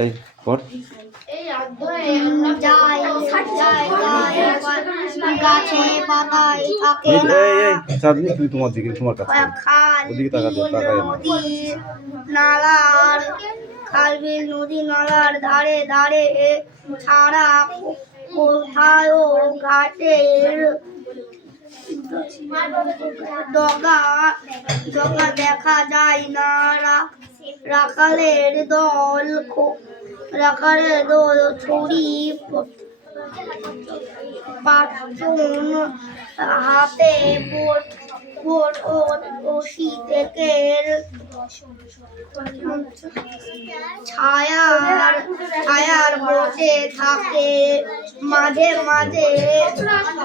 এই পড়। গাছে পাতায় থাকে না, চাঁদনি তুমি তোমার দিকে, তোমার কাছে ওদিকে তাকাতে তাকায় না। নদী নালার খালবিল নদী নালার ধারে ধারে ছাড়া কোথাও ঘাটের ডগা ডগা দেখা যায় না। রাখালের দল ছুরি পাচন হাতে বোট ও রশি থেকে ছায়ার বসে থাকে। মাঝে মাঝে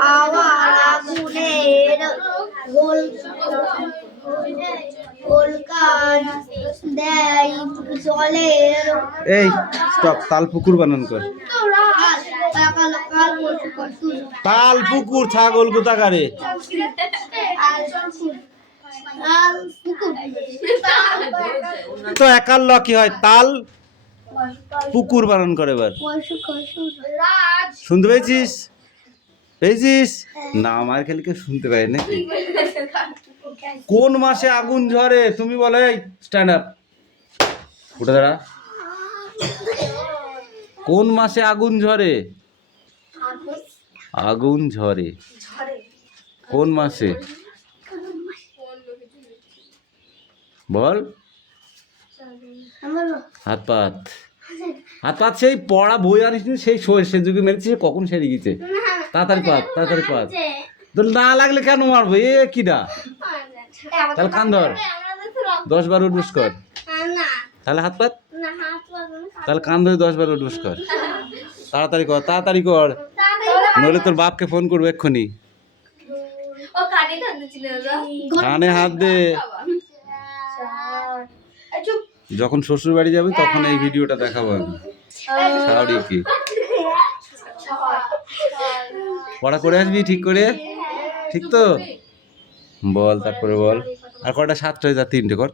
হাওয়ার আগুনের কলকান দেয় জলের। এই স্টপ, তাল পুকুর বানান কর। তাল পুকুর ছাগল কোথাকারে? তো একার ল কি হয়? তাল পুকুর বানান করে। এবার শুনতে পেয়েছিস? পেয়েছিস না? আমার খেলে কেউ শুনতে পায় নাকি? কোন মাসে আগুন ঝরে? তুমি বলে স্ট্যান্ড আপ, উঠে দাঁড়া। কোন মাসে আগুন ঝরে? আগুন ঝরে কোন মাসে? বল। হাত পাত হাত পাত। সেই পড়া বই আনিস, সেই সে যুগে মেরেছে, কখন সেরে গেছে। তাড়াতাড়ি পাত, তাড়াতাড়ি পাত। তো না লাগলে কেন মারবো? এ কিডা? তাহলে কান ধর, 10 বার উঠবস কর। তাহলে হাত পাত। তাহলে কান ধরে 10 বার উঠবস কর। তাড়াতাড়ি কর, তাড়াতাড়ি কর, নইলে তোর বাপকে ফোন করবো এক্ষুনি। কানে হাত দে। যখন শ্বশুর বাড়ি যাবে তখন এই ভিডিওটা দেখাবো আমি। শাওরিকে পড়া করে আসবি ঠিক করে? ঠিক তো? বল, তারপরে বল। আর কটা? 7 হয়ে যা, 3টে কর।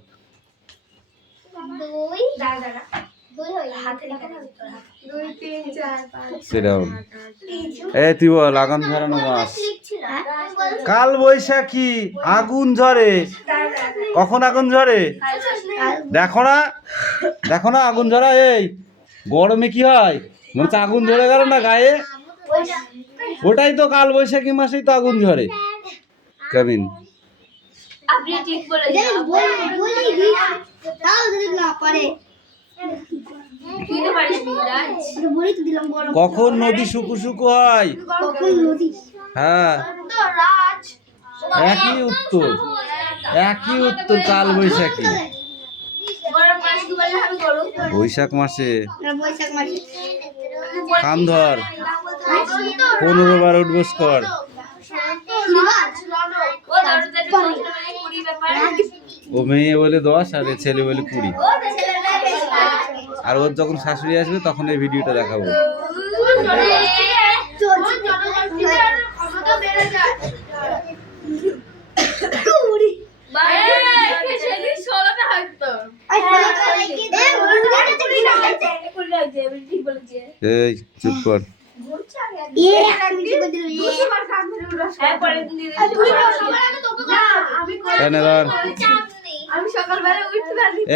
এই তুই বল। আগুন ঝরানো মাস? কাল বৈশাখী। আগুন ঝরে কখন? আগুন ঝরে দেখো না, দেখো না আগুন ঝরা। এই গরমে কি হয়? মনে হচ্ছে আগুন ঝরে গেল না গায়ে। ওটাই তো কাল বৈশাখী মাসেই তো আগুন ঝরে। কামিন। কখন নদী শুকু শুকু হয়? হ্যাঁ, একই উত্তর, একই উত্তর। কাল বৈশাখী। বৈশাখ মাসে। কান ধর, 15 বার উঠবস কর। ও মেয়ে বলে 10 আর ছেলে বলে 20। আর ওর যখন শাশুড়ি আসবে তখন এই ভিডিওটা দেখাবো। এই চুপ কর।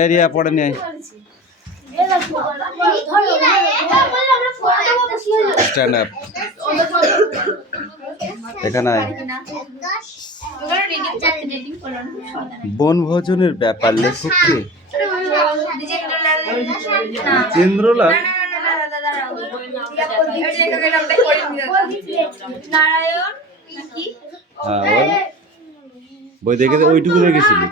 এরিয়া পড়ে নিয়ে স্ট্যান্ড আপ। এখানে বনভোজনের ব্যাপার লেখককে জিতেন্দ্রলাল। বই দেখে ওইটুকু দেখেছিলি?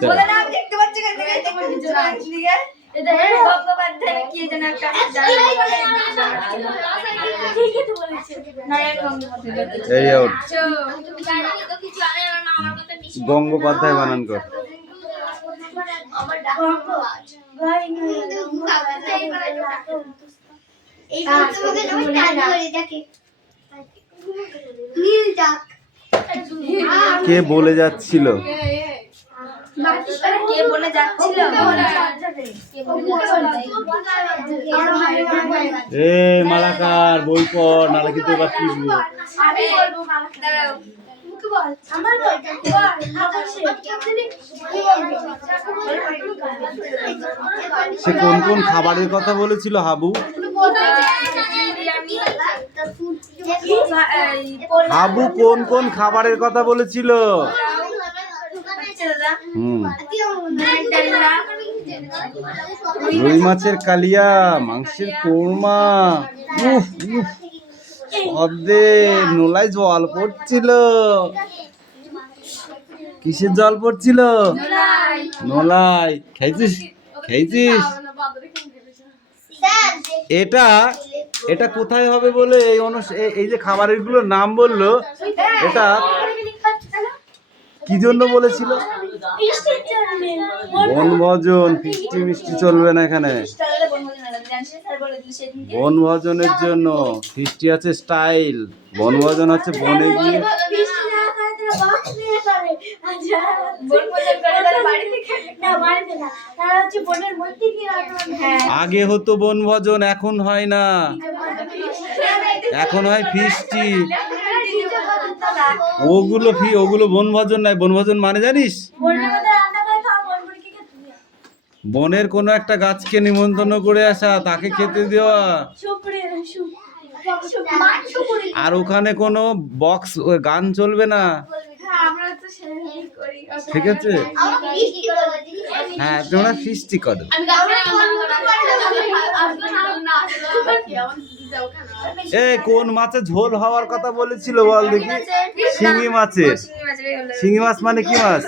গঙ্গোপাধ্যায় বানান কর। কে বলে যাচ্ছিল? কে বলে যাচ্ছিল? এ মালাকার বই পড়, নাহলে কিন্তু এবার পিছবো। আমি বলবো দাঁড়াও। মুখে বল। আমার বল। সে কোন কোন খাবারের কথা বলেছিল হাবু? হাবু কোন কোন খাবারের কথা বলেছিল? রুই মাছের কালিয়া, মাংসের কোরমা, উফ উফ, শব্দে নোলায় জল পড়ছিল। কিসের জল পড়ছিল? নোলাই। খেয়েছিস? খেয়েছিস? এটা এটা কোথায় হবে বলে এই যে খাবারের গুলোর নাম বললো, এটা কি জন্য বলেছিল? বনভোজন। ফিষ্টি মিষ্টি চলবে না এখানে। বনভোজনের জন্য ফিষ্টি আছে স্টাইল, বনভোজন হচ্ছে বনে গিয়ে। আগে হতো বনভোজন, এখন হয় না, এখন হয় ফিষ্টি। ওগুলো বনভোজন নয়। বনভোজন মানে জানিস? বনের কোনো একটা গাছকে নিমন্ত্রণ করে আসা, তাকে খেতে দেওয়া, আর ওখানে কোনো বক্স গান চলবে না, ঠিক আছে? হ্যাঁ, তোমরা ফিস্টি করো। এ কোন মাছের ঝোল হওয়ার কথা বলেছিল বল দেখি? শিঙি মাছের। শিঙি মাছ মানে কি মাছ?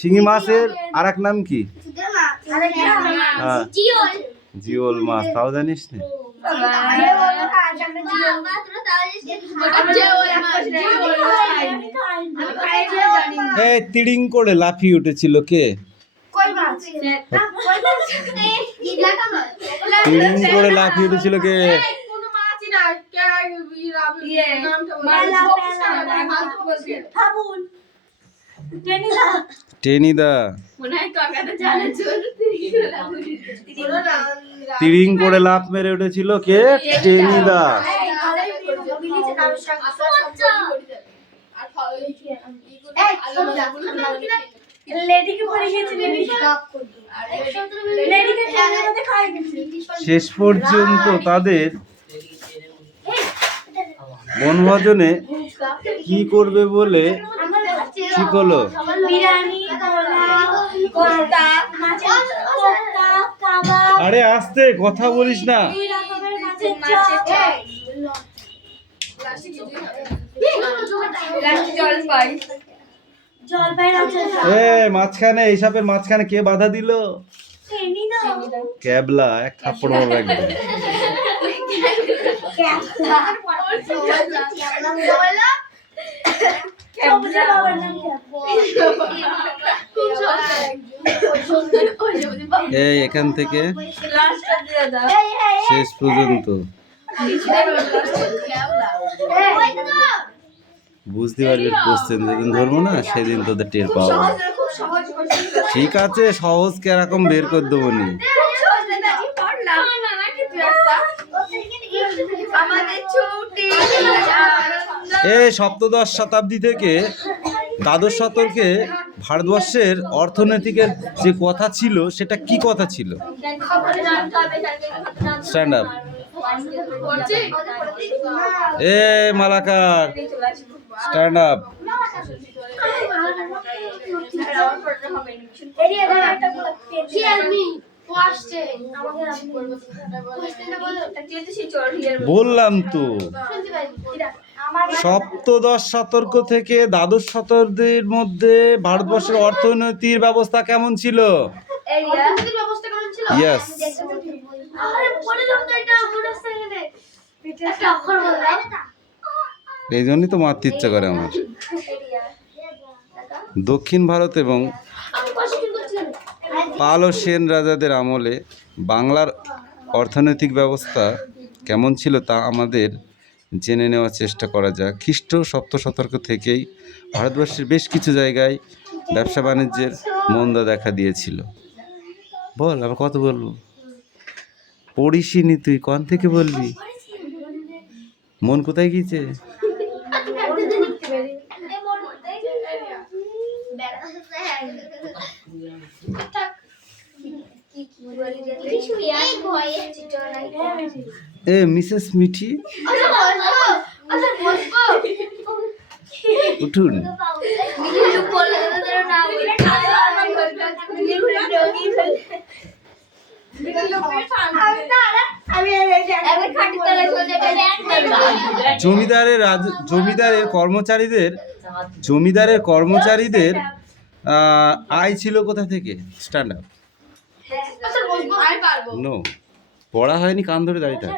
শিঙি মাছের আর এক নাম কি? হ্যাঁ, জিওল মাছ। তাও জানিস না? এই তিড়িং করে লাফিয়ে উঠেছিল কে? তিড়িং করে লাফিয়ে উঠেছিল কে? টেনিদা। তিড়িং করে লাফ মেরে উঠেছিল কে? টেনিদা। শেষ পর্যন্ত তাদের বনভোজনে কি করবে বলে ঠিক হলো? আরে আস্তে কথা বলিস না। মাঝখানে এইসবের মাঝখানে কে বাধা দিল? ক্যাবলা। এক থাপ্পড় মারবো একদম। এই এখান থেকে শেষ পর্যন্ত বুঝতে পারবি। কোশ্চেন যেদিন ধরবো না সেদিন তোদের টের পাবো। ঠিক আছে, সহজ কেরকম বের করে দেবো নি। এই সপ্তদশ শতাব্দী থেকে দ্বাদশ শতকে ভারতবর্ষের অর্থনৈতিকের যে কথা ছিল, সেটা কি কথা ছিল? Stand up. A Malakar, stand up. বললাম তো, সপ্তদশ শতক থেকে দ্বাদশ শতাব্দীর মধ্যে ভারতবর্ষের অর্থনৈতিক ব্যবস্থা কেমন ছিল? ইয়েস। এই জন্যই তো মারতে ইচ্ছা করে আমার। দক্ষিণ ভারত এবং পাল ও সেন রাজাদের আমলে বাংলার অর্থনৈতিক ব্যবস্থা কেমন ছিল তা আমাদের জেনে নেওয়ার চেষ্টা করা যাক। খ্রিস্ট সপ্তম শতক থেকেই ভারতবর্ষের বেশ কিছু জায়গায় ব্যবসা বাণিজ্যের মন্দা দেখা দিয়েছিল। বল, আবার কত বলবো? পড়িসনি তুই, কোন থেকে বলবি? মন কোথায় গিয়েছে? এ মিসেস মিঠি, উঠুন। জমিদারের কর্মচারীদের আয় ছিল কোথা থেকে? Stand up. নো, পড়া হয়নি, কান ধরে দাঁড়িয়ে থাক।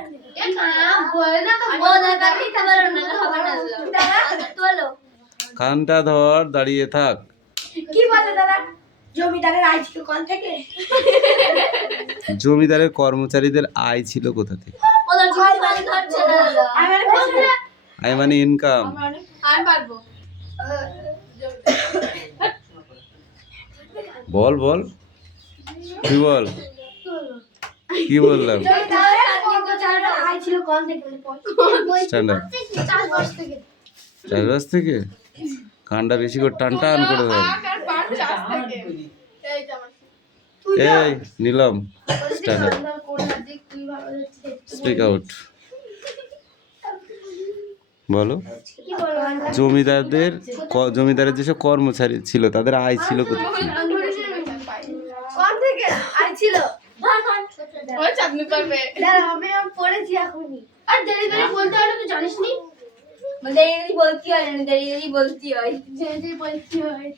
কানটা ধর, দাঁড়িয়ে থাক। কি বলে দাদা? জমিদারের আয় ছিল কোন থেকে? জমিদারের কর্মচারীদের আয় ছিল কোথা থেকে? আয় মানে ইনকাম। বল বল, কি বল, কি বললাম? আয় ছিল কোন থেকে? Stand up. চাষবাস থেকে? কানটা বেশি করে টান টান করে ধর। এই নিলাম, স্ট্যান্ড আপ, স্পিক আউট। বলো, জমিদারের যেসব কর্মচারী ছিল তাদের আয় ছিল কোথা থেকে? কোন থেকে আয় ছিল? ওই চাটনি করবে। আমি পড়েছি এখনই। আর দেরি দেরি বলতে হয় না, তুই জানিস নি? দেরি বলতে হয় না, দেরি বলতে হয়। দেরি বলতে হয়।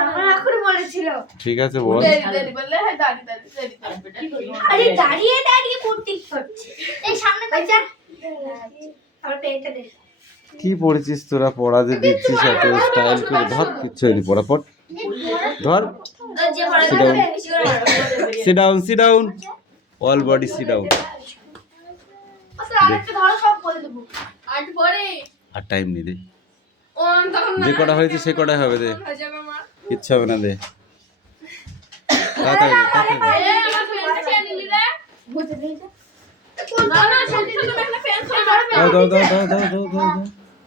আমার এখনই বলেছিল। ঠিক আছে বল। দেরি বললে হয় দাঁড়িয়ে। আরে দাঁড়িয়ে দাঁড়িয়ে পড়তে হচ্ছে। এই সামনে কইছা। আর পেটা দে। কি পড়েছিস তোরা? পড়া যে দিচ্ছিস এত স্টাইল করে, ধর কিচ্ছু হয়নি, পড়া পড়, ধর। Sit down, sit down, all body sit down. আর টাইম নেই দে, যে কটা হয়েছে সে কটাই হবে, দে, কিচ্ছু হবে না, দে তাড়াতাড়ি তাড়াতাড়ি। দাও দাও দাও দাও দাও দাও দাও।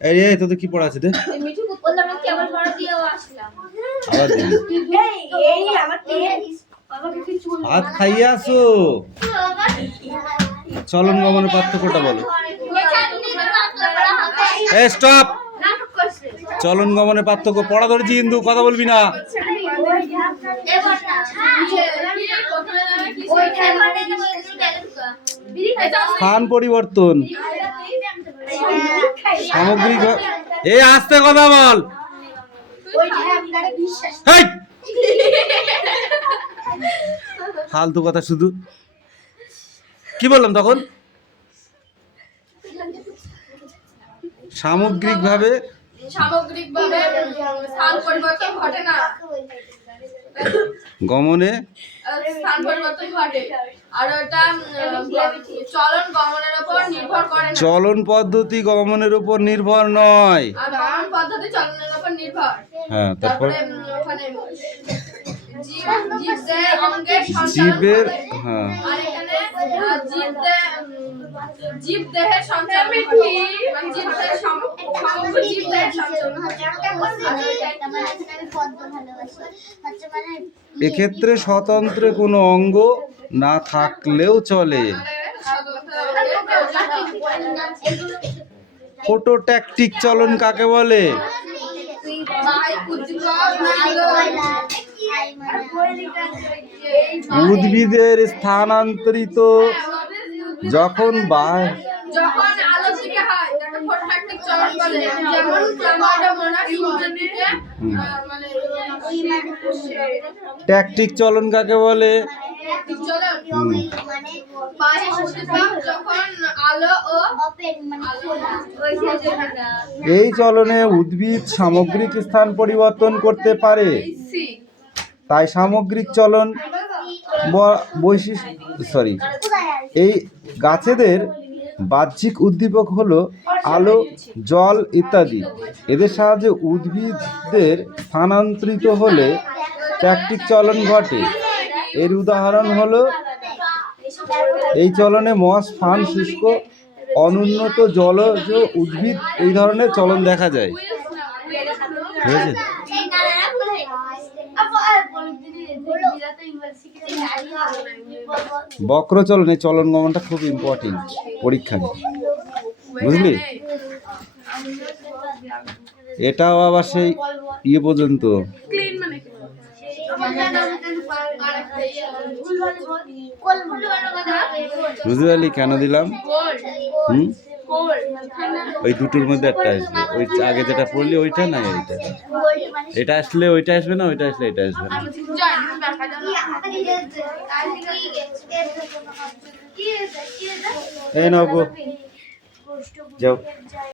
এই তোদের কি পড়া আছে? দে আবার দে। ভাত খাইয়ে আসো। চলন গমনের পার্থক্যটা বলো। এই স্টপ। চলন গমনের পার্থক্য পড়া ধরেছি কিন্তু কথা বলবি না। স্থান পরিবর্তন, সামগ্রিক। এই আস্তে কথা বল। ফালতু কথা শুধু। কি বললাম তখন? সামগ্রিকভাবে স্থান পরিবর্তন ঘটে না, গমনে স্থান পরিবর্তন ঘটে। আর ওটা চলন গমনের উপর নির্ভর করে না। চলন পদ্ধতি গমনের উপর নির্ভর নয়, আর গমন পদ্ধতি চলনের উপর নির্ভর। হ্যাঁ, তারপর ওখানে জীবদের অঙ্গের জীবের, হ্যাঁ, আর এখানে জীবদেহের সঞ্চালন ঘটে। মানে জীবদেহের সমগ্র জীবদেহের সঞ্চালন ঘটে। এক্ষেত্রে স্বতন্ত্র কোনো অঙ্গ না থাকলেও চলে। ফটোট্যাকটিক চলন কাকে বলে? উদ্ভিদের স্থানান্তরিত যখন যখন আলোর দিকে হয় তাকে ফটোট্যাকটিক চলন বলে। যেমন ক্লামাইডোমোনাস সূর্যের দিকে মানে ট্যাকটিক চলন কাকে বলে? এই চলনে উদ্ভিদ সামগ্রিক স্থান পরিবর্তন করতে পারে, তাই সামগ্রিক চলন এই গাছেদের বাহ্যিক উদ্দীপক হলো আলো, জল ইত্যাদি। এদের সাহায্যে উদ্ভিদের স্থানান্তরিত হলে ট্যাকটিক চলন ঘটে। এর উদাহরণ হলো এই চলনে মস, ফান, শুষ্ক, অনুন্নত জলজ উদ্ভিদ এই ধরনের চলন দেখা যায়। ঠিক আছে? বক্রচলন, এই চলন গমনটা খুব ইম্পর্টেন্ট পরীক্ষায়, বুঝলি? এটাও আবার সেই ইয়ে পর্যন্ত। বুঝতে পারলি কেন দিলাম? ওই দুটোর মধ্যে একটা আসবে, ওই আগে যেটা পড়লি ওইটা না এইটা। এটা আসলে ওইটা আসবে না, ওইটা আসলে এটা আসবে না। এই নাও গো, যাও।